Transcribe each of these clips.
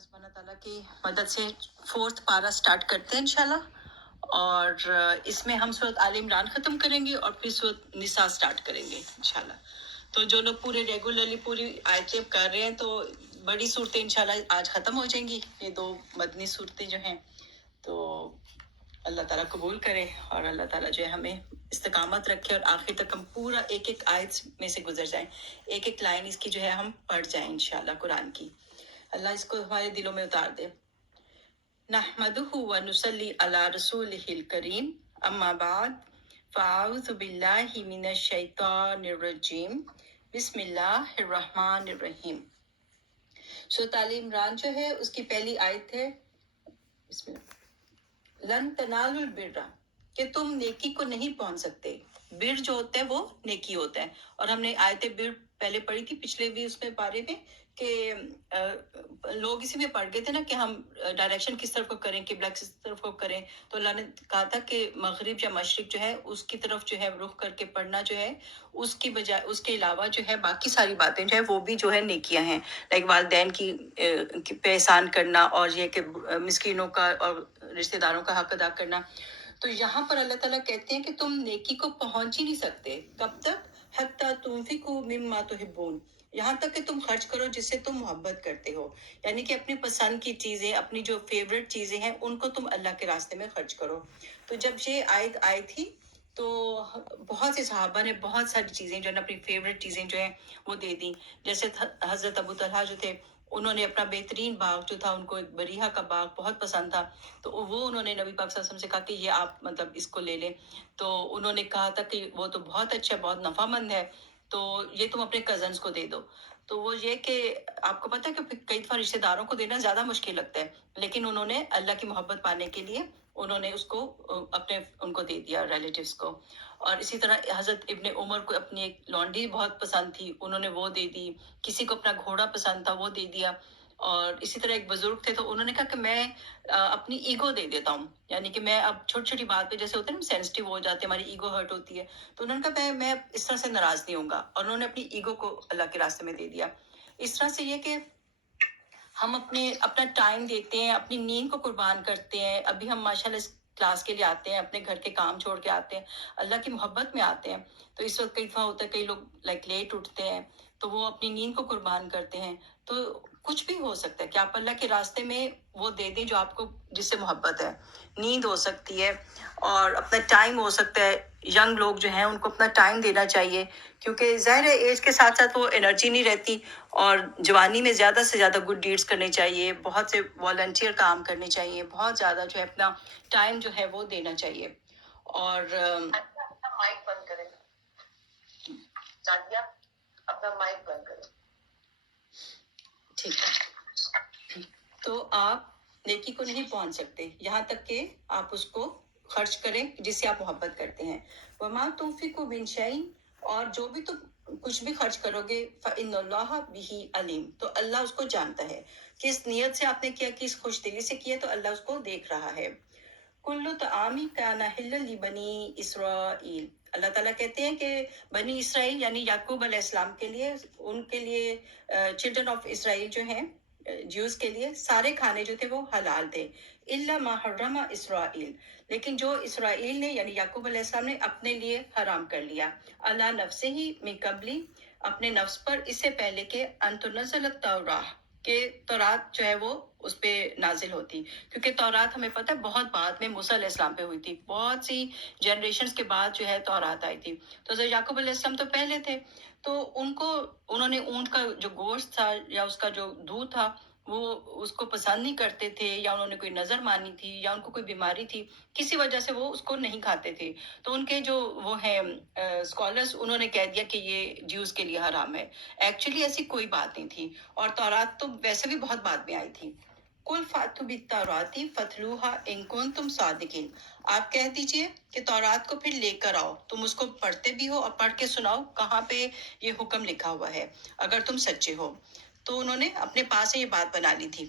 अल्लाह सुब्हानहू तआला की मदद से फोर्थ पारा स्टार्ट करते हैं इंशाल्लाह। और इसमें हम सूरत आल इमरान ख़त्म करेंगे और फिर सूरत निसा स्टार्ट करेंगे इंशाल्लाह। तो जो लोग पूरे रेगुलरली पूरी आयतें कर रहे हैं तो बड़ी सूरतें इंशाल्लाह आज ख़त्म हो जाएंगी, ये दो मदनी सूरतें जो हैं। तो अल्लाह ताला कबूल करे और अल्लाह ताला जो है हमें इस्तिकामत रखे और आखिर तक हम पूरा एक एक आयत में से गुजर जाएं, एक एक लाइन इसकी जो है हम पढ़ जाएं इंशाल्लाह कुरान की। अल्लाह इसको हमारे दिलों में उतार दे। नहमदुहु व नुसल्ली अला रसूलिहिल करीम, अम्मा बाद, फ़अऊज़ु बिल्लाहि मिनश शैतानिर रजीम, बिस्मिल्लाहिर रहमानिर रहीम। सूरत आल इमरान जो है उसकी पहली आयत है, बिस्मिल्लाह। लन तनालुल बिर्रा, कि तुम नेकी को नहीं पहुंच सकते। बिर जो होता है वो नेकी होता है। और हमने आयतें बिर पहले पढ़ी थी पिछले भी उसमें बारे में कि लोग इसी में पढ़ गए थे ना कि हम डायरेक्शन किस तरफ को करें, किबला किस तरफ को करें। तो अल्लाह ने कहा था कि मगरिब या मशरिक जो है उसकी तरफ जो है रुख करके पढ़ना जो है, उसकी बजाय उसके अलावा जो है बाकी सारी बातें जो है वो भी जो है नेकियां हैं। लाइक वालिदैन की पे एहसान करना और ये कि मिस्कीनों का और रिश्तेदारों का हक अदा करना। तो यहाँ पर अल्लाह ताला कहते हैं कि तुम नेकी को पहुंच ही नहीं सकते। कब तक? हत्ता तुनफिकू मिम्मा तुहिब्बून, यहाँ तक कि तुम खर्च करो जिससे तुम मोहब्बत करते हो। यानी कि अपनी पसंद की चीजें, अपनी जो फेवरेट चीजें हैं उनको तुम अल्लाह के रास्ते में खर्च करो। तो जब ये आयत आई थी तो बहुत से सहाबा ने बहुत सारी चीजें जो है अपनी फेवरेट चीजें जो है वो दे दी। जैसे हजरत अबू तलहा जो थे, उन्होंने अपना बेहतरीन बाग जो था, उनको एक बरीहा का बाग बहुत पसंद था, तो वो उन्होंने नबी पाक सल्लल्लाहु अलैहि वसल्लम से कहा कि ये आप मतलब इसको ले लें। तो उन्होंने कहा था कि वो तो बहुत अच्छा, बहुत नफामंद है, तो ये तुम अपने कजन्स को दे दो। तो वो ये कि आपको पता है कि कई दफा रिश्तेदारों को देना ज्यादा मुश्किल लगता है, लेकिन उन्होंने अल्लाह की मोहब्बत पाने के लिए उन्होंने उसको अपने उनको दे दिया, रिलेटिव्स को। और इसी तरह हजरत इब्ने उमर को अपनी एक लॉन्डी बहुत पसंद थी, उन्होंने वो दे दी। किसी को अपना घोड़ा पसंद था, वो दे दिया। और इसी तरह एक बुजुर्ग थे तो उन्होंने कहा कि मैं अपनी ईगो दे देता हूँ, यानी कि मैं अब छोटी छोटी बात पे जैसे होते हैं ना सेंसिटिव हो जाते हैं, हमारी ईगो हर्ट होती है, तो उन्होंने कहा मैं इस तरह से नाराज नहीं होऊंगा, और उन्होंने अपनी ईगो को अल्लाह के रास्ते में दे दिया। इस तरह से ये कि हम अपना टाइम देते हैं, अपनी नींद को कुर्बान करते हैं। अभी हम माशाल्लाह इस क्लास के लिए आते हैं, अपने घर के काम छोड़ के आते हैं, अल्लाह की मोहब्बत में आते हैं। तो इस वक्त कई दफा होता है कई लोग लाइक लेट उठते हैं, तो वो अपनी नींद को कुर्बान करते हैं। तो कुछ भी हो सकता है कि आप अल्लाह के रास्ते में वो दे दें जो आपको जिससे मोहब्बत है। नींद हो सकती है और अपना टाइम हो सकता है। यंग लोग जो हैं उनको अपना टाइम देना चाहिए, क्योंकि ज़ाहिर है एज के साथ साथ वो एनर्जी नहीं रहती, और जवानी में ज़्यादा से ज़्यादा गुड डीड्स करने चाहिए, बहुत से वॉलंटियर काम करने चाहिए, बहुत ज़्यादा जो है अपना टाइम जो है वो देना चाहिए। और अपना माइक बंद करें, सादिया अपना माइक बंद करें, ठीक है। तो आप नेकी को नहीं पहुंच सकते यहाँ तक कि आप उसको खर्च करें जिससे आप मोहब्बत करते हैं। वमा तुनफिकु मिन शैइन, और जो भी तुम कुछ भी खर्च करोगे, फ़इन्नल्लाह बिही अलीम, तो अल्लाह उसको जानता है। किस नियत से आपने किया, किस खुशदिली से किया, तो अल्लाह उसको देख रहा है। कुल्लु तआमी काना हिल्लल लिबनी इसराइल, अल्लाह ताला कहते हैं कि बनी इसराइल यानी याकूब अलैहिस्सलाम के लिए, उनके लिए चिल्ड्रन ऑफ इसराइल जो हैं, ज्यूज के लिए सारे खाने जो थे वो हलाल थे। इल्ला मा हर्रमा इसराइल, लेकिन जो इसराइल ने यानी याकूब अलैहिस्सलाम ने अपने लिए हराम कर लिया, अला नफ्से ही मिन कबली, अपने नफ्स पर, इससे पहले के अंतुनज़लत तौराह, के तौरात जो है वो उस पे नाजिल होती। क्योंकि तौरात हमें पता है बहुत बाद में मूसा अलैहिस्सलाम पे हुई थी, बहुत सी जनरेशन्स के बाद जो है तौरात आई थी। तो हज़रत याकूब अलैहिस्सलाम तो पहले थे, तो उन्होंने ऊंट का जो गोश्त था या उसका जो दूध था वो उसको पसंद नहीं करते थे, या उन्होंने कोई नजर मानी थी, या उनको कोई बीमारी थी, किसी वजह से वो उसको नहीं खाते थे। तो उनके जो वो है स्कॉलर्स, उन्होंने कह दिया कि ये ज्यूज के लिए हराम है। एक्चुअली ऐसी कोई बात नहीं थी, और तौरात तो वैसे भी बहुत बाद में आई थी। कुल फातु बित्तौराती फतलूहा इन कुंतुम सादिकीन, आप कह दीजिए कि तौरात को फिर लेकर आओ, तुम उसको पढ़ते भी हो और पढ़ के सुनाओ कहाँ पे ये हुक्म लिखा हुआ है, अगर तुम सच्चे हो। तो उन्होंने अपने पास से ये बात बना ली थी।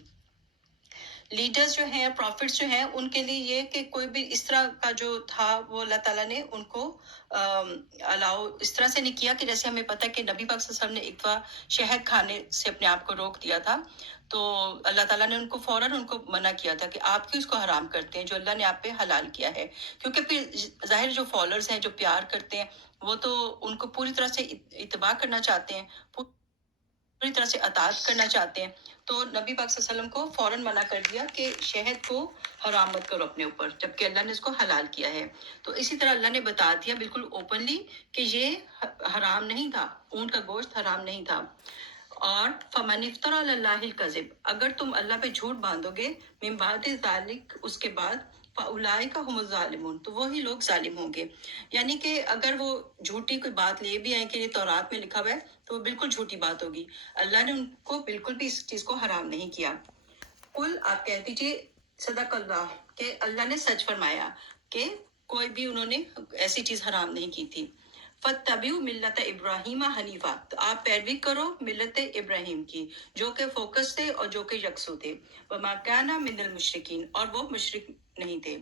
लीडर्स जो हैं, प्रॉफिट्स जो हैं, उनके लिए ये कि कोई भी इस तरह का जो था वो अल्लाह ताला ने उनको अलाउ इस तरह से नहीं किया कि जैसे हमें पता है कि नबी पाक सल्लल्लाहु अलैहि वसल्लम ने एक दफा शहद खाने से अपने आप को रोक दिया था, तो अल्लाह ताला ने उनको फौरन उनको मना किया था कि आप क्यों इसको हराम करते हैं जो अल्लाह ने आप पे हलाल किया है। क्योंकि फिर जाहिर जो फॉलोअर्स हैं, जो प्यार करते हैं, वो तो उनको पूरी तरह से इत्तबा करना चाहते हैं, पूरी तरह से अताअत करना चाहते हैं। तो नबी पाक सल्लल्लाहु अलैहि वसल्लम को फौरन मना कर दिया कि शहद को हराम मत करो अपने ऊपर, जबकि अल्लाह ने इसको हलाल किया है। तो इसी तरह अल्लाह ने बता दिया बिल्कुल ओपनली कि ये हराम नहीं था, ऊंट का गोश्त हराम नहीं था। और फमन इफ्तरा अल्लाहिल कज़िब, अगर तुम अल्लाह पे झूठ बांधोगे, मिन बादि ज़ालिक, उसके बाद, फ़उलाइका हुमुज़ ज़ालिमून, तो वही लोग जालिम होंगे। यानी कि अगर वो झूठी कोई बात ले भी आए कि ये तौरात में लिखा हुआ है, तो वो बिल्कुल झूठी बात होगी। अल्लाह ने उनको बिल्कुल भी इस चीज को हराम नहीं किया। कुल, आप कह दीजिए सदकल्लाह, के अल्लाह ने सच फरमाया कि कोई भी उन्होंने ऐसी चीज हराम नहीं की थी। फत्तबिउ मिल्लत इब्राहिम हनीफा, तो आप पैरवी करो मिल्लत इब्राहिम की, जो के फोकस थे और जो के यकसू थे। वमा काना मिनल मुशरिकीन, और वो मुशरिक नहीं थे।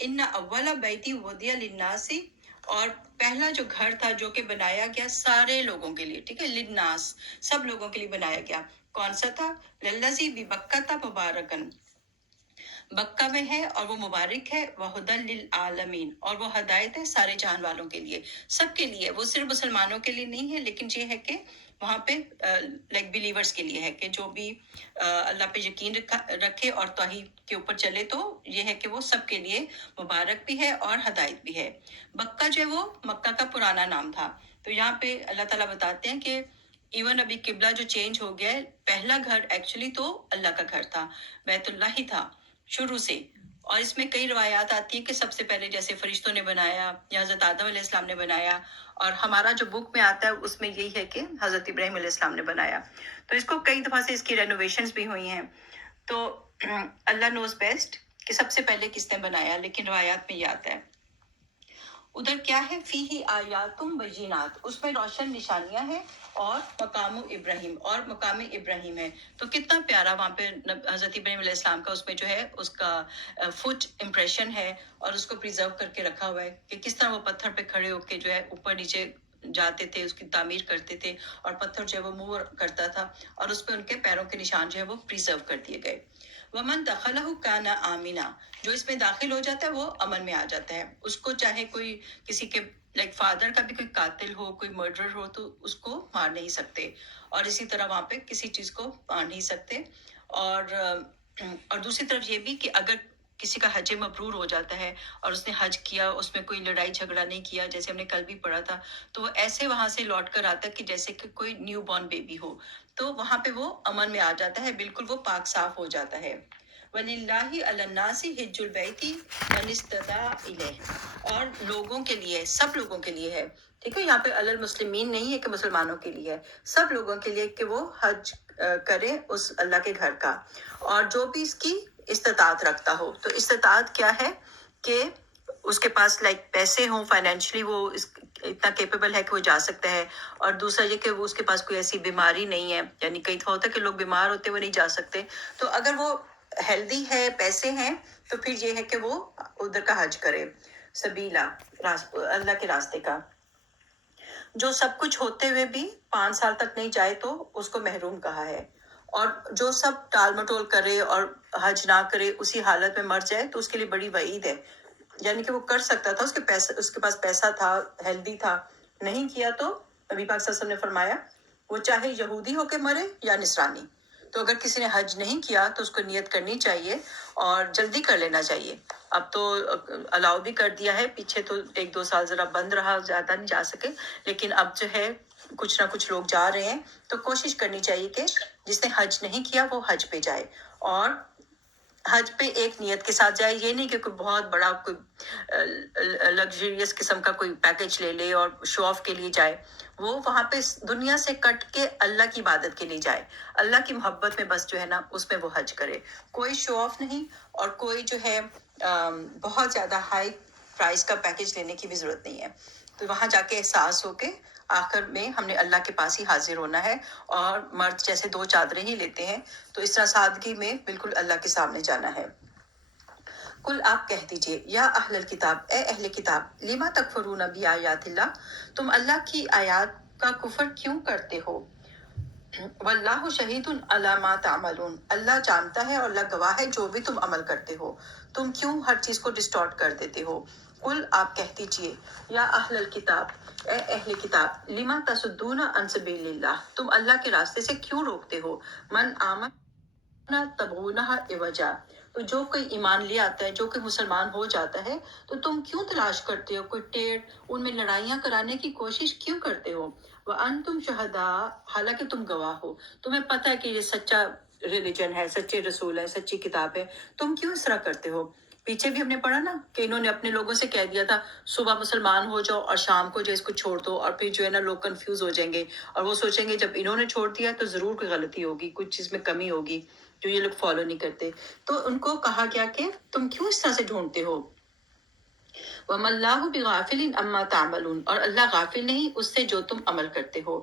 इन्ना अव्वला बैती वदिया लिन्नासी, और पहला जो घर था जो कि बनाया गया सारे लोगों के लिए, ठीक है, लिन्नास, सब लोगों के लिए बनाया गया। कौन सा था? लल्लजी भी बक्का था मुबारकन, बक्का में है और वो मुबारक है, वह हुदल लिल आलमीन, और वो हदायत है सारे जहान वालों के लिए, सबके लिए। वो सिर्फ मुसलमानों के लिए नहीं है, लेकिन ये है कि वहाँ पे लाइक बिलीवर्स के लिए है कि जो भी अल्लाह पे यकीन रखे और तौहीद के ऊपर चले, तो ये है कि वो सबके लिए मुबारक भी है और हदायत भी है। बक्का जो है वो मक्का का पुराना नाम था। तो यहाँ पे अल्लाह ताला बताते हैं कि इवन अभी किबला जो चेंज हो गया है, पहला घर एक्चुअली तो अल्लाह का घर था, बैतुल्लाह ही था शुरू से। और इसमें कई रवायात आती है कि सबसे पहले जैसे फरिश्तों ने बनाया या हजरत आदम अलैहिस्सलाम ने बनाया, और हमारा जो बुक में आता है उसमें यही है कि हजरत इब्राहिम अलैहिस्सलाम ने बनाया। तो इसको कई दफा से इसकी रेनोवेशंस भी हुई हैं। तो अल्लाह नोज बेस्ट कि सबसे पहले किसने बनाया, लेकिन रवायात में ये आता है। उधर क्या है? फीही आयातुम बय्यिनात, उसमें रोशन निशानियां हैं, और मकाम इब्राहिम, और मकाम इब्राहिम है। तो कितना प्यारा वहां पे हजरत इब्राहिम अलैहिस्सलाम का उसमें जो है उसका फुट इम्प्रेशन है, और उसको प्रिजर्व करके रखा हुआ है कि किस तरह वो पत्थर पे खड़े होके जो है ऊपर नीचे जाते थे, उसकी तामीर करते थे, और पत्थर जो है वो मूव करता था, और उस पर उनके पैरों के निशान जो है वो प्रिजर्व कर दिए गए। वमन दखलहु काना आमिना, जो इसमें दाखिल हो जाता है वो अमन में आ जाता है। उसको चाहे कोई किसी के लाइक फादर का भी कोई कातिल हो, कोई मर्डर हो, तो उसको मार नहीं सकते। और इसी तरह वहां पे किसी चीज को मार नहीं सकते। और दूसरी तरफ ये भी कि अगर किसी का हज मबरूर हो जाता है और उसने हज किया, उसमें कोई लड़ाई झगड़ा नहीं किया, जैसे हमने कल भी पढ़ा था, तो वो ऐसे वहां से लौट कर आता है कि जैसे कि कोई न्यू बॉर्न बेबी हो। तो वहां पे वो अमन में आ जाता है, बिल्कुल वो पाक साफ हो जाता है। वलिल्लाहि अलन्नासी हिज्जुल बैती मन इस्तता इलैह, और लोगों के लिए, सब लोगों के लिए है, ठीक है, यहाँ पे अलल मुस्लिमीन नहीं है कि मुसलमानों के लिए है, सब लोगों के लिए कि वो हज करे उस अल्लाह के घर का, और जो भी इसकी इस्तात रखता हो। तो इस्तात क्या है कि उसके पास लाइक पैसे हों, फाइनेंशियली वो इतना केपेबल है कि वो जा सकता है, और दूसरा ये कि वो उसके पास कोई ऐसी बीमारी नहीं है, यानी कई दफा होता है कि लोग बीमार होते हुए नहीं जा सकते। तो अगर वो हेल्दी है, पैसे हैं, तो फिर ये है कि वो उधर का हज करे, सबीला, अल्लाह के रास्ते का। जो सब कुछ होते हुए भी 5 साल तक नहीं जाए तो उसको महरूम कहा है, और जो सब टाल मटोल करे और हज ना करे, उसी हालत में मर जाए, तो उसके लिए बड़ी वईद है। यानी कि वो कर सकता था, उसके पास पैसा था, हेल्दी था, नहीं किया, तो नबी पाक सल्लल्लाहु अलैहि वसल्लम ने फरमाया वो चाहे यहूदी होके मरे या निसरानी। तो अगर किसी ने हज नहीं किया तो उसको नियत करनी चाहिए और जल्दी कर लेना चाहिए। अब तो अलाउ भी कर दिया है, पीछे तो 1-2 साल जरा बंद रहा, ज्यादा नहीं जा सके, लेकिन अब जो है कुछ ना कुछ लोग जा रहे हैं। तो कोशिश करनी चाहिए कि जिसने हज नहीं किया वो हज पे जाए, और हज पे एक नियत के साथ जाए। ये नहीं कि कोई बहुत बड़ा कोई लग्जरियस किस्म का कोई पैकेज ले ले और शो ऑफ के लिए जाए। वो वहां पे दुनिया से कट के अल्लाह की इबादत के लिए जाए, अल्लाह की मोहब्बत में बस जो है ना उसमें वो हज करे। कोई शो ऑफ नहीं, और कोई जो है बहुत ज्यादा हाई प्राइस का पैकेज लेने की भी जरूरत नहीं है। तो वहां जाके एहसास हो के آخر میں ہم نے اللہ کے پاس ہی حاضر ہونا ہے، اور مرد جیسے 2 چادریں ہی لیتے ہیں، تو اس طرح سادگی میں بالکل اللہ کے سامنے جانا ہے۔ کل آپ کہہ دیجئے یا اہل الکتاب، اے اہل کتاب، لما تکفرون بآیات اللہ، تم اللہ کی آیات کا کفر کیوں کرتے ہو؟ واللہ شہید علی ما تعملون، اللہ جانتا ہے اور اللہ گواہ ہے جو بھی تم عمل کرتے ہو، تم کیوں ہر چیز کو ڈسٹارٹ کر دیتے ہو؟ قل آپ کہہ دیجئے یا اہل الکتاب، اے اہل کتاب، لما تصدون عن سبیل اللہ، تم اللہ کے راستے سے کیوں روکتے ہو؟ من آمن تبغونہا عوجا، تو جو کوئی ایمان لے آتا ہے، جو کوئی مسلمان ہو جاتا ہے، تو تم کیوں تلاش کرتے ہو کوئی ٹیڑھ، ان میں لڑائیاں کرانے کی کوشش کیوں کرتے ہو؟ وَأَنْتُمْ شُهَدَاء، حالانکہ تم گواہ ہو، تمہیں پتہ ہے کہ یہ سچا ریلیجن ہے، سچے رسول ہے، سچی کتاب ہے، تم کیوں اس طرح کرتے ہو؟ پیچھے بھی ہم نے پڑھا نا کہ انہوں نے اپنے لوگوں سے کہہ دیا تھا صبح مسلمان ہو جاؤ اور شام کو جو اس کو چھوڑ دو، اور پھر جو ہے نا لوگ کنفیوز ہو جائیں گے اور وہ سوچیں گے جب انہوں نے چھوڑ دیا تو ضرور کوئی غلطی ہوگی، کچھ چیز میں کمی ہوگی جو یہ لوگ فالو نہیں کرتے۔ تو ان کو کہا گیا کہ تم کیوں اس طرح سے ڈھونڈتے ہو؟ وَمَا اللَّهُ بِغَافِلٍ عَمَّا تَعْمَلُونَ، اور اللہ غافل نہیں اس سے جو تم عمل کرتے ہو۔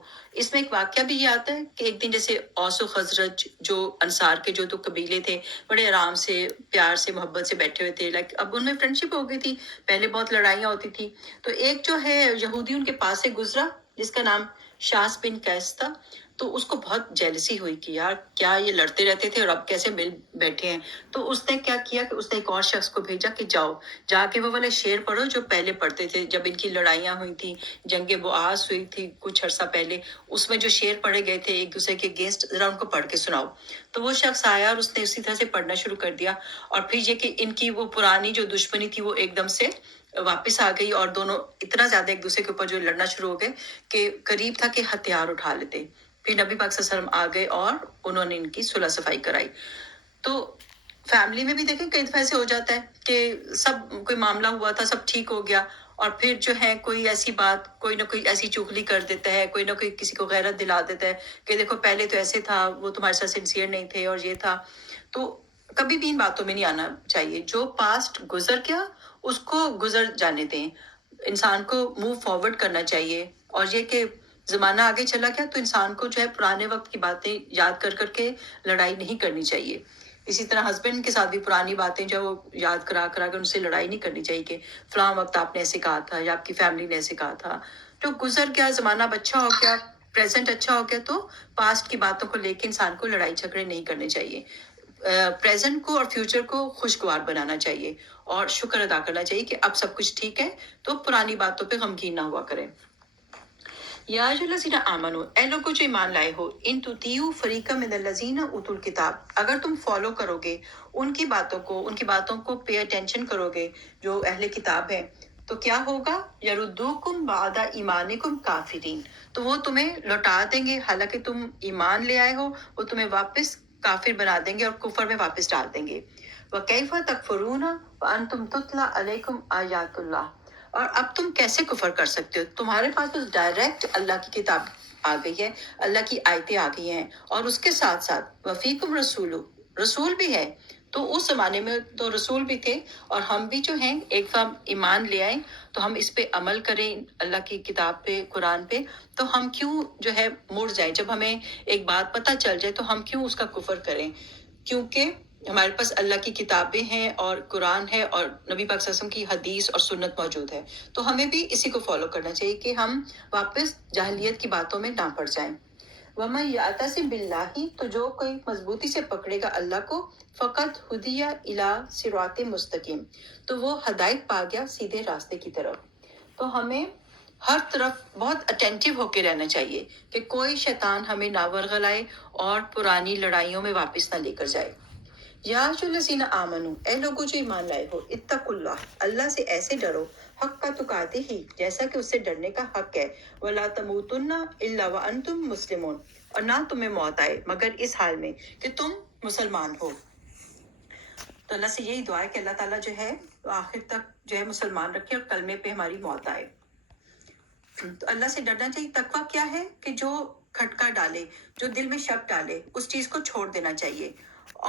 اس میں ایک واقعہ بھی یہ آتا ہے کہ ایک دن جیسے اوس و خزرج جو انصار کے جو تو قبیلے تھے، بڑے آرام سے پیار سے محبت سے بیٹھے ہوئے تھے، لائک اب ان میں فرینڈشپ ہو گئی تھی، پہلے بہت لڑائیاں ہوتی تھی۔ تو ایک جو ہے یہودی ان کے پاس سے گزرا جس کا نام شاس بن قیس تھا، تو اس کو بہت جیلسی ہوئی کہ یار کیا یہ لڑتے رہتے تھے اور اب کیسے مل بیٹھے ہیں۔ تو اس نے کیا کیا کہ اس نے ایک اور شخص کو بھیجا کہ جاؤ جا کے وہ والے شعر پڑھو جو پہلے پڑھتے تھے جب ان کی لڑائیاں ہوئی تھی، جنگ بؤاس ہوئی تھی کچھ عرصہ پہلے، اس میں جو شعر پڑھے گئے تھے ایک دوسرے کے اگینسٹ، ذرا ان کو پڑھ کے سناؤ۔ تو وہ شخص آیا اور اس نے اسی طرح سے پڑھنا شروع کر دیا، اور پھر یہ کہ ان کی وہ پرانی جو دشمنی تھی وہ ایک دم سے واپس آ گئی، اور دونوں اتنا زیادہ ایک دوسرے کے اوپر جو لڑنا شروع ہو گئے کہ قریب تھا کہ ہتھیار اٹھا لیتے۔ پھر نبی پاک صلی اللہ علیہ وسلم آ گئے اور انہوں نے ان کی صلح صفائی کرائی۔ تو فیملی میں بھی دیکھیں کئی دفعہ ایسے ہو جاتا ہے کہ سب کوئی معاملہ ہوا تھا، سب ٹھیک ہو گیا، اور پھر جو ہے کوئی ایسی بات، کوئی نہ کوئی ایسی چغلی کر دیتا ہے، کوئی نہ کوئی کسی کو غیرت دلا دیتا ہے کہ دیکھو پہلے تو ایسے تھا، وہ تمہارے ساتھ سنسیئر نہیں تھے اور یہ تھا۔ تو کبھی بھی ان باتوں میں نہیں آنا چاہیے، جو پاسٹ گزر گیا اس کو گزر جانے دیں، انسان کو موو فارورڈ کرنا چاہیے، اور یہ کہ زمانہ آگے چلا گیا تو انسان کو جو ہے پرانے وقت کی باتیں یاد کر کر کے لڑائی نہیں کرنی چاہیے۔ اسی طرح ہسبینڈ کے ساتھ بھی پرانی باتیں جو وہ یاد کرا کرا کر ان سے لڑائی نہیں کرنی چاہیے کہ فلاں وقت آپ نے ایسے کہا تھا یا آپ کی فیملی نے ایسے کہا تھا۔ جو گزر گیا، زمانہ اب اچھا ہو گیا، پریزنٹ اچھا ہو گیا، تو پاسٹ کی باتوں کو لے کے انسان کو لڑائی جھگڑے نہیں کرنے چاہیے۔ پریزنٹ کو اور فیوچر کو خوشگوار بنانا چاہیے اور شکر ادا کرنا چاہیے کہ اب سب کچھ ٹھیک ہے، تو پرانی باتوں پہ غمگین نہ ہوا کریں۔ یا ایھا الذین آمنوا، اے لوگو جو ایمان لائے ہو، ان تطیعوا فریقا من الذین اوتوا الکتاب، اگر تم فالو کرو گے ان کی باتوں کو پے اٹینشن کرو گے جو اہل کتاب ہیں، تو کیا ہوگا؟ یردوکم بعد ایمانکم کافرین، تو وہ تمہیں لوٹا دیں گے، حالانکہ تم ایمان لے آئے ہو وہ تمہیں واپس کافر بنا دیں گے اور کفر میں واپس ڈال دیں گے۔ وَكَيْفَ تَكْفُرُونَ وَأَنْتُمْ تُتْلَىٰ عَلَيْكُمْ آیَاتُ اللَّهِ، اور اب تم کیسے کفر کر سکتے ہو؟ تمہارے پاس تو ڈائریکٹ اللہ کی کتاب آ گئی ہے، اللہ کی آیتیں آ گئی ہیں، اور اس کے ساتھ ساتھ وفیکم رسول، رسول بھی ہے۔ تو اس زمانے میں تو رسول بھی تھے، اور ہم بھی جو ہیں ایک دفعہ ایمان لے آئیں تو ہم اس پہ عمل کریں، اللہ کی کتاب پہ، قرآن پہ، تو ہم کیوں جو ہے مڑ جائیں؟ جب ہمیں ایک بات پتہ چل جائے تو ہم کیوں اس کا کفر کریں؟ کیونکہ ہمارے پاس اللہ کی کتابیں ہیں اور قرآن ہے اور نبی پاک صلی اللہ علیہ وسلم کی حدیث اور سنت موجود ہے، تو ہمیں بھی اسی کو فالو کرنا چاہیے کہ ہم واپس جاہلیت کی باتوں میں نہ پڑ جائیں۔ وَمَن یَعْتَصِم بِاللَّہِ، تو جو کوئی مضبوطی سے پکڑے گا اللہ کو، فقط ہدی الی صراط مستقیم، تو وہ ہدایت پا گیا سیدھے راستے کی طرف۔ تو ہمیں ہر طرف بہت اٹینٹیو ہو کے رہنا چاہیے کہ کوئی شیطان ہمیں نہ ورغلائے اور پرانی لڑائیوں میں واپس نہ لے کر جائے۔ یا ایھا الذین آمنوا، اے لوگو جو ایمان لائے ہو، اتقوا اللہ، اللہ سے ایسے ڈرو، حق تقاتہ، جیسا کہ اس سے ڈرنے کا حق ہے، ولا تموتن الا وانتم مسلمون، اور نہ تمہیں موت آئے مگر اس حال میں کہ تم مسلمان ہو۔ تو اللہ سے یہی دعا ہے کہ اللہ تعالیٰ جو ہے آخر تک جو ہے مسلمان رکھے اور کلمے پہ ہماری موت آئے۔ تو اللہ سے ڈرنا چاہیے۔ تقویٰ کیا ہے؟ کہ جو کھٹکا ڈالے، جو دل میں شک ڈالے، اس چیز کو چھوڑ دینا چاہیے،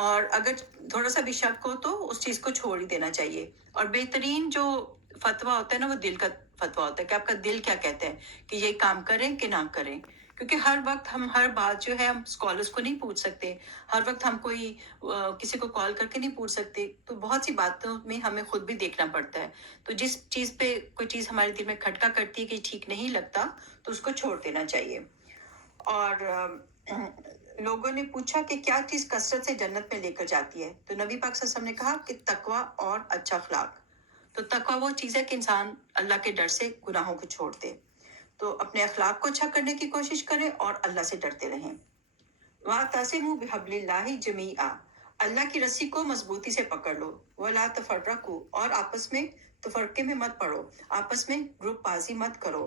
اور اگر تھوڑا سا بھی شک ہو تو اس چیز کو چھوڑ ہی دینا چاہیے۔ اور بہترین جو फतवा होता है ना, वो दिल का फतवा होता है कि आपका दिल क्या कहता है कि ये काम करें कि ना करें। क्योंकि हर वक्त हम हर बात जो है हम स्कॉलर्स को नहीं पूछ सकते, हर वक्त हम कोई किसी को कॉल करके नहीं पूछ सकते। तो बहुत सी बातों में हमें खुद भी देखना पड़ता है। तो जिस चीज़ पे कोई चीज़ हमारे दिल में खटका करती है कि ठीक नहीं लगता, तो उसको छोड़ देना चाहिए। और लोगों ने पूछा कि क्या चीज़ कसरत से जन्नत में लेकर जाती है, तो नबी पाक सल्लल्लाहु अलैहि वसल्लम ने कहा कि तकवा और अच्छा अखलाक। तो तकवा वो चीज़ है कि इंसान अल्लाह के डर से गुनाहों को छोड़ दे। तो अपने अखलाक को अच्छा करने की कोशिश करें और अल्लाह से डरते रहें। वातसिमू बिहब्लिल्लाहि जमीआ, अल्लाह की रस्सी को मजबूती से पकड़ लो। वला तफर्रकू, और आपस में तफरके में मत पड़ो, आपस में ग्रुप बाजी मत करो।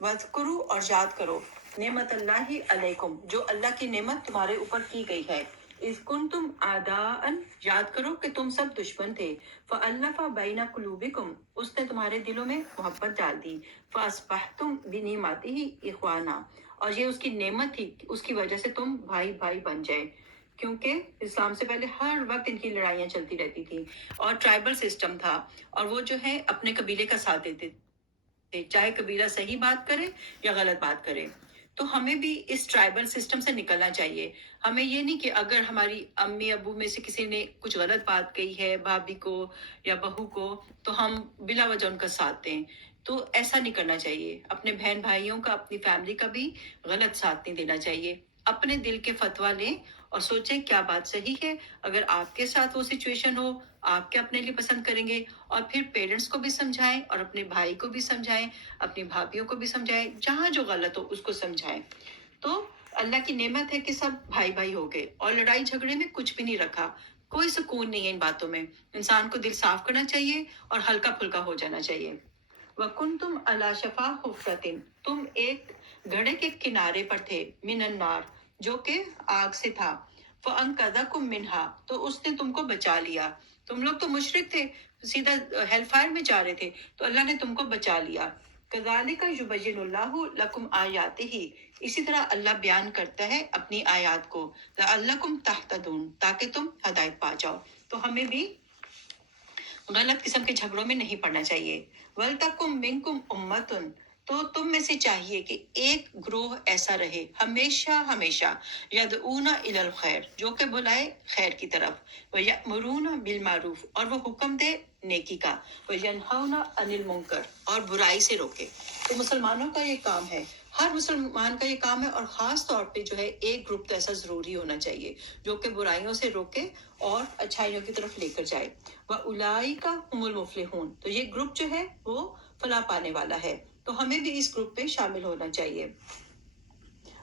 वज़कुरू, और याद करो, नेमत अल्लाहि अलैकुम, जो अल्लाह की नेमत तुम्हारे ऊपर की गई है। इस कुंतुम आदाअन, याद करो कि तुम सब दुश्मन थे। फ़अल्लफ़ बैना कुलूबिकुम, उसने तुम्हारे दिलों में मोहब्बत डाल दी। फ़अस्बहतुम बिनिमातिही इख्वाना, और ये उसकी नेमत थी, उसकी वजह से तुम भाई भाई बन जाए। क्योंकि इस्लाम से पहले हर वक्त इनकी लड़ाइयाँ चलती रहती थी और ट्राइबल सिस्टम था, और वो जो है अपने कबीले का साथ देते थे, चाहे कबीला सही बात करे या गलत बात करे। तो हमें भी इस ट्राइबल सिस्टम से निकलना चाहिए। हमें ये नहीं कि अगर हमारी अम्मी अबू में से किसी ने कुछ गलत बात कही है भाभी को या बहू को, तो हम बिला वजह उनका साथ दें। तो ऐसा नहीं करना चाहिए। अपने बहन भाइयों का, अपनी फैमिली का भी गलत साथ नहीं देना चाहिए। अपने दिल के फतवा लें और सोचें क्या बात सही है। अगर आपके साथ वो सिचुएशन हो, आप क्या अपने लिए पसंद करेंगे, और फिर पेरेंट्स को भी समझाएं और अपने भाई को भी समझाएं, अपनी भाभीियों को भी समझाएं, जहां जो गलत हो उसको समझाएं। तो अल्लाह की नेमत है कि सब भाई भाई हो गए और लड़ाई झगड़े में कुछ भी नहीं रखा। कोई सुकून नहीं है इन बातों में। इंसान को दिल साफ करना चाहिए और हल्का फुल्का हो जाना चाहिए। वकुंतुम अला शफा हुफ्रतिन, तुम एक घड़े के किनारे पर थे, मिनन नार, जो कि आग से था। फअनकज़कुम मिनहा, तो उसने तुमको बचा लिया। तुम लोग तो मुशरिक थे, सीधा हेलफायर में जा रहे थे, तो अल्लाह ने तुमको बचा लिया। कज़ालिका युबय्यिनुल्लाहु लकुम आयातिही, इसी तरह अल्लाह बयान करता है अपनी आयात को, लअल्लकुम तहतदून, ताकि तुम हदायत पा जाओ। तो हमें भी गलत किस्म के झगड़ों में नहीं पड़ना चाहिए। वल तकुम मिनकुम उम्मतुन, तो तुम में से चाहिए कि एक ग्रोह ऐसा रहे हमेशा हमेशा, यदऊना इलल खैर, जो कि बुलाए खैर की तरफ, व यअमुरूना बिल मारूफ, और वो हुक्म दे नेकी का, व यनहौना अनिल मुनकर, और बुराई से रोके। तो मुसलमानों का ये काम है, हर मुसलमान का ये काम है। और खास तौर पे जो है एक ग्रुप तो ऐसा जरूरी होना चाहिए जो कि बुराइयों से रोके और अच्छाइयों की तरफ लेकर जाए। व उलाई का हुमुल मुफलिहून, तो ये ग्रुप जो है वो फलाह पाने वाला है। तो हमें भी इस ग्रुप में शामिल होना चाहिए।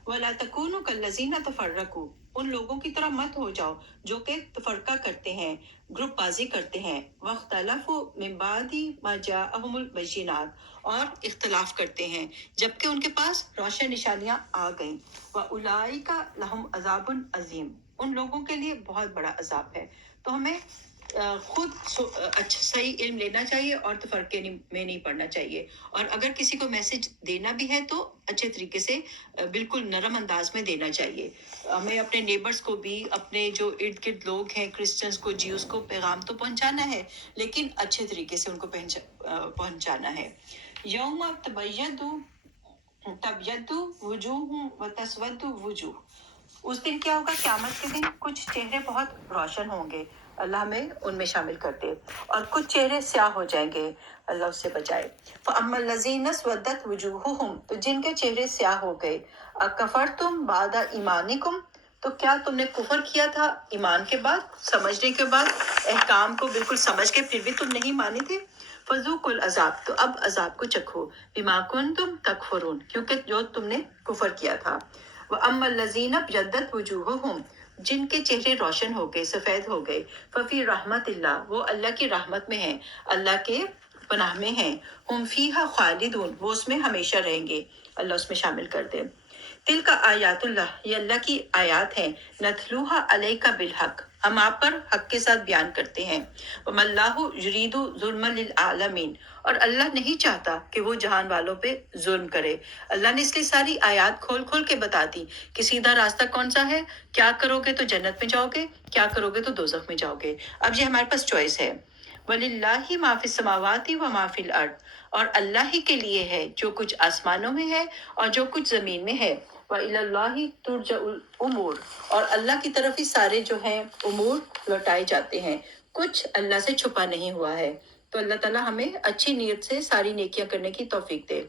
वला तकूनु कल्लज़ीना तफर्रकू, उन लोगों की तरह मत हो जाओ जो कि तफरका करते हैं, ग्रुप बाजी करते हैं। वख्तलफु मिन बादी मा जाअहुमुल बय्यिनात, और इख्तलाफ करते हैं जबकि उनके पास रोशन निशानियां आ गईं। व उलाइका लहुम अज़ाबुन अज़ीम, उन लोगों के लिए बहुत बड़ा अजाब है। तो हमें खुद अच्छा सही इल्म लेना चाहिए और तफरके में नहीं पड़ना चाहिए। और अगर किसी को मैसेज देना भी है तो अच्छे तरीके से बिल्कुल नरम अंदाज में देना चाहिए। हमें अपने नेबर्स को भी, अपने जो इर्द गिर्द लोग हैं, क्रिश्चियंस को, ज्यूस को पैगाम तो पहुंचाना है, लेकिन अच्छे तरीके से उनको पहुंचाना है। यौम तबय्यदु तबय्यदु वुजूह व तस्वद्दु वुजूह, उस दिन क्या होगा, क़यामत के दिन कुछ चेहरे बहुत रोशन होंगे, अल्लाह हमें उनमें शामिल कर दे, और कुछ चेहरे स्याह हो जाएंगे, अल्लाह उससे बचाए। फअम्मल लज़ीना स्वद्दत वुजूहुहुम, तो जिनके चेहरे स्याह हो गए, अकफरतुम बादा ईमानिकुम, तो क्या तुमने कुफर किया था ईमान के बाद, समझने के बाद, अहकाम को बिल्कुल समझ के फिर भी तुम नहीं माने थे। फज़ूकुल अज़ाब, तो अब अजाब को चखो, बिमा कुंतुम तकफुरून, क्योंकि जो तुमने कुफर किया था। व अम्मल लज़ीना यद्दत वुजूहुहुम, जिनके चेहरे रोशन हो गए, सफेद हो गए, फफी रहमतिल्लाह, वो अल्लाह की रहमत में हैं, अल्लाह के पनाह में हैं। हुम फीहा खालिदून, वो उसमें हमेशा रहेंगे, अल्लाह उसमें शामिल कर दे। तिल का आयातुल्लाह, ये अल्लाह की आयात हैं, नतलूहा अलैका बिलहक, हम आप पर हक के साथ बयान करते हैं। वमल्लाहु युरीदु जुल्मन लिल आलमीन, और अल्लाह नहीं चाहता कि वो जहान वालों पे जुल्म करे। अल्लाह ने इसलिए सारी आयात खोल खोल के बता दी कि सीधा रास्ता कौन सा है, क्या करोगे तो जन्नत में जाओगे, क्या करोगे तो दोजख में जाओगे। अब ये हमारे पास चॉइस है। वलिल्लाहि मा फिस समावाति व मा फिल अर्द, और अल्लाह ही के लिए है जो कुछ आसमानों में है और जो कुछ जमीन में है। व इलल्लाहि तुरजउल उमूर, और अल्लाह की तरफ ही सारे जो हैं उमूर लौटाए जाते हैं, कुछ अल्लाह से छुपा नहीं हुआ है। तो अल्लाह ताला हमें अच्छी नीयत से सारी नेकियां करने की तौफीक दे।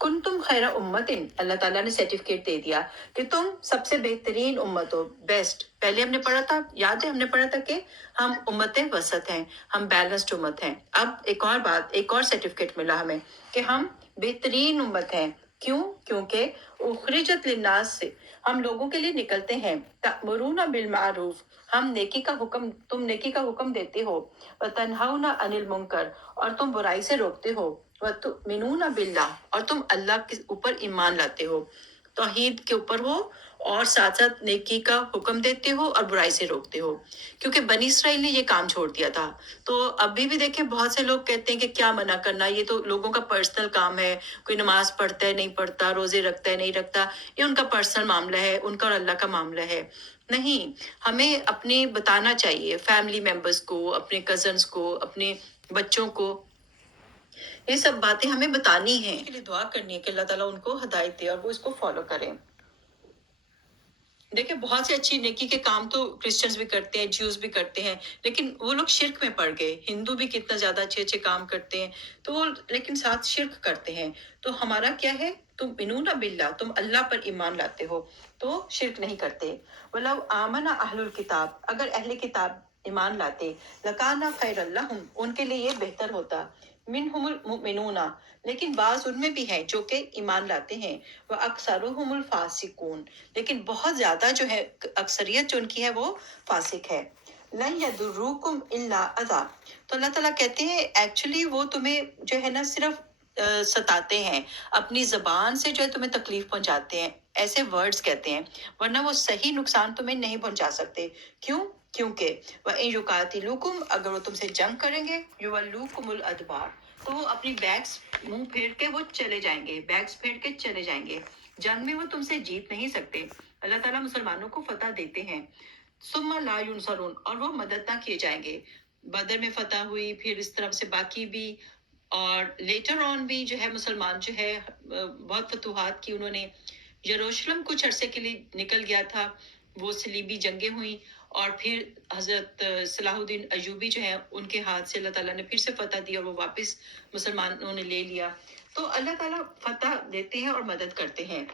कुंतुम खैरा उम्मतिन, अल्लाह ताला ने सर्टिफिकेट दे दिया कि तुम सबसे बेहतरीन उम्मत हो, बेस्ट। पहले हमने पढ़ा था, याद है हमने पढ़ा था कि हम उम्मत वसत हैं, हम बैलेंस्ड उम्मत हैं। अब एक और बात, एक और सर्टिफिकेट मिला हमें कि हम बेहतरीन उम्मत हैं। क्यों? क्योंकि उखरिजत लिन्नास से, हम लोगों के लिए निकलते हैं। तअमुरूना बिल मारूफ, हम नेकी का हुक्म, तुम नेकी का हुक्म देते हो। व तनहाउना अनिल मुनकर, और तुम बुराई से रोकते हो। व तुमिनूना बिल्लाह, और तुम अल्लाह के ऊपर ईमान लाते हो, तौहीद के ऊपर हो, और साथ साथ नेकी का हुक्म देते हो और बुराई से रोकते हो। क्योंकि बनी इसराइल ने ये काम छोड़ दिया था। तो अभी भी देखें, बहुत से लोग कहते हैं कि क्या मना करना, ये तो लोगों का पर्सनल काम है, कोई नमाज पढ़ता है नहीं पढ़ता, रोजे रखता है नहीं रखता, ये उनका पर्सनल मामला है, उनका और अल्लाह का मामला है। नहीं, हमें अपने बताना चाहिए फैमिली मेंबर्स को, अपने कजन्स को, अपने बच्चों को, ये सब बातें हमें बतानी है, के लिए दुआ करनी है कि अल्लाह ताला उनको हिदायत दे और वो इसको फॉलो करें। देखिए, बहुत से अच्छी नेकी के काम तो क्रिश्चियंस भी करते हैं, ज्यूज भी करते हैं, लेकिन वो लोग शिर्क में पड़ गए। हिंदू भी कितना ज्यादा अच्छे अच्छे काम करते हैं, तो वो लेकिन साथ शिर्क करते हैं। तो हमारा क्या है, तुम बिनूना बिल्ला, तुम अल्लाह पर ईमान लाते हो, तो शिर्क नहीं करते। वलौ आमना अहलुल किताब, अगर अहले किताब ईमान लाते, लकाना खैरल्लहुम, उनके लिए ये बेहतर होता। मिनहुमुल मुमिनूना, लेकिन बाज उनमें भी हैं जो कि ईमान लाते हैं। वह अक्सरुहुमुल फासिकून, लेकिन बहुत ज्यादा जो है अक्सरियत जो उनकी है वो फासिक है। लन यदुर्रुकुम इल्ला अज़ा, तो अल्लाह ताला कहते हैं एक्चुअली वो तुम्हें जो है ना सिर्फ सताते हैं, अपनी जबान से जो है तुम्हें तकलीफ पहुंचाते हैं, ऐसे वर्ड्स कहते हैं, वरना वो सही नुकसान तुम्हें नहीं पहुंचा सकते। क्यों? क्योंकि वह इन युकातिलुकुम, अगर वो तुमसे जंग करेंगे, युवल्लुकुमुल अदबार, तो वो अपनी बैग्स मुंह फेर के वो चले जाएंगे, बैग्स फेर के चले जाएंगे। जंग में वो तुमसे जीत नहीं सकते। अल्लाह ताला मुसलमानों को फतह देते हैं। सुम्मा ला युनसरून, और वो मदद ना किए जाएंगे। बदर में फतह हुई, फिर इस तरफ से बाकी भी, और लेटर ऑन भी जो है मुसलमान जो है बहुत फतूहात की उन्होंने। यरूशलेम कुछ अरसे के लिए निकल गया था, वो सलीबी जंगें हुई, और फिर हजरत सलाहुद्दीन अयूबी जो है उनके हाथ से अल्लाह ताला ने फिर से फतह दी और वो वापस मुसलमानों ने ले लिया। तो अल्लाह ताला फतह देते हैं और मदद करते हैं।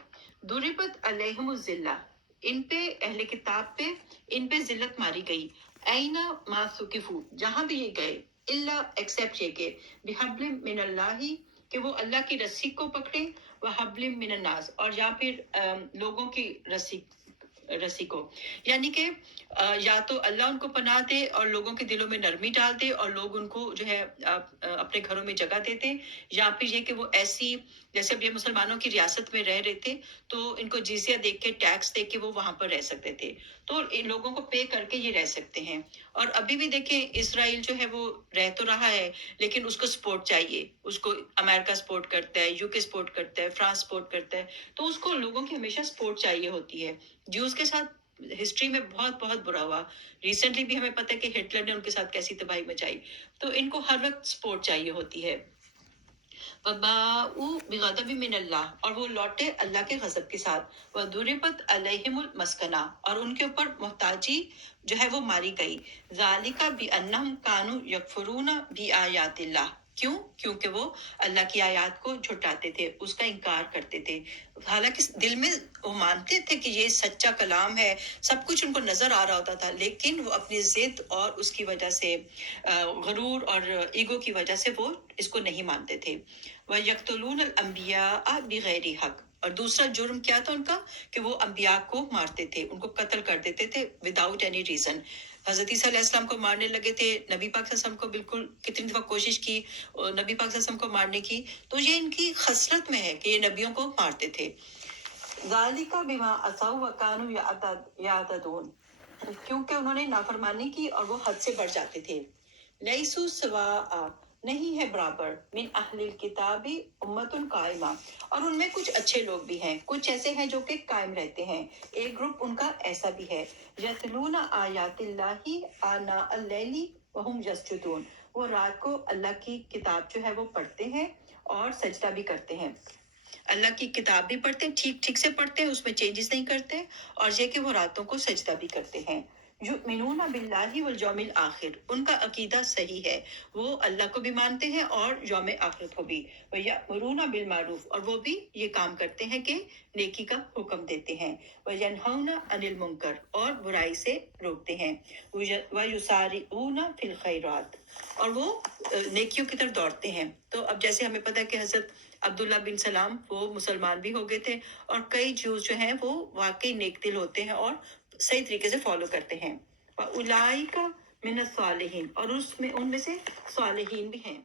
दुरिबत अलैहिमुज़िल्ला, इन पे अहले किताब पे इन पे जिल्लत मारी गई। ऐना मा सुकिफू, जहां भी ये गए, इल्ला एक्सेप्ट ये के, बिहब्लिम मिनल्लाही, कि वो अल्लाह की रस्सी को पकड़े, वह हब्लिम मिनन्नास, और या फिर लोगों की रस्सी रस्सी को, यानी कि या तो अल्लाह उनको पनाह दे और लोगों के दिलों में नरमी डाल दे और लोग उनको जो है अपने घरों में जगह देते, या फिर ये कि वो ऐसी, जैसे अब ये मुसलमानों की रियासत में रह रहे थे, तो इनको जिजिया दे के, टैक्स दे के वो वहां पर रह सकते थे, तो इन लोगों को पे करके ये रह सकते हैं। और अभी भी देखें, इसराइल जो है वो रह तो रहा है, लेकिन उसको सपोर्ट चाहिए, उसको अमेरिका सपोर्ट करता है, यूके सपोर्ट करता है, फ्रांस सपोर्ट करता है, तो उसको लोगों की हमेशा सपोर्ट चाहिए होती है। ज्यूज के साथ हिस्ट्री में बहुत बहुत बुरा हुआ। रिसेंटली भी हमें पता है कि हिटलर ने उनके साथ कैसी तबाही मचाई, तो इनको हर वक्त सपोर्ट चाहिए होती है। वबाउ बिगदबि मिन अल्लाह, और वो लौटे अल्लाह के गजब के साथ। व दुरिबत अलैहिमुल मस्कना, और उनके ऊपर मोहताजी जो है वो मारी गई। ज़ालिका बिअन्नहुम कानू यकफुरूना बिआयातिल्लाह, क्यों? क्योंकि वो अल्लाह की आयत को झुटाते थे, उसका इनकार करते थे। हालांकि दिल में वो मानते थे कि ये सच्चा कलाम है, सब कुछ उनको नजर आ रहा होता था, लेकिन वो अपनी जिद और उसकी वजह से, गरूर और ईगो की वजह से वो इसको नहीं मानते थे। वह यकतुलून अल अंबिया बिगैर हक, और दूसरा जुर्म क्या था उनका, कि वो अंबिया को मारते थे, उनको कत्ल कर देते थे विदाउट एनी रीजन। हजरत ईसा अलैहिस्सलाम को मारने लगे थे, नबी पाक सल्लल्लाहु अलैहि वसल्लम को बिल्कुल कितनी दफा कोशिश की नबी पाक सल्लल्लाहु अलैहि वसल्लम को मारने की, तो ये इनकी खसलत में है कि ये नबियों को मारते थे। ज़ालिका बिमा असौ व कानू यातदून, क्योंकि उन्होंने नाफरमानी की और वो हद से बढ़ जाते थे। लैसु सवाआ, नहीं है बराबर, मिन अहलिल किताबी उम्मतुन कायमा, और उनमें कुछ अच्छे लोग भी हैं, कुछ ऐसे हैं जो कि कायम रहते हैं, एक ग्रुप उनका ऐसा भी है। यतलूना आयातिल्लाही आना अल-लैली वहुम यस्जुदून, वो रात को अल्लाह की किताब जो है वो पढ़ते हैं और सजदा भी करते हैं। अल्लाह की किताब भी पढ़ते हैं, ठीक ठीक से पढ़ते हैं, उसमें चेंजेस नहीं करते, और ये कि वो रातों को सजदा भी करते हैं। युमिनूना बिल्लाहि वल यौमिल आखिर, उनका अकीदा सही है, वो अल्लाह को भी मानते हैं और यौम आखिरत को भी। व यअमुरूना बिल मारूफ, और वो भी ये काम करते हैं कि नेकी का हुक्म देते हैं। व यनहौना अनिल मुनकर, और बुराई से रोकते हैं। व युसारिऊना फिल खैरात, और वो नेकियों की तरफ दौड़ते हैं। तो अब जैसे हमें पता है कि हजरत अब्दुल्ला बिन सलाम वो मुसलमान भी हो गए थे, और कई जूस जो हैं वो वाकई नेक दिल होते हैं और सही तरीके से फॉलो करते हैं। उलाइका मिन सालिहीन, और उसमें उनमें से सालिहीन भी हैं।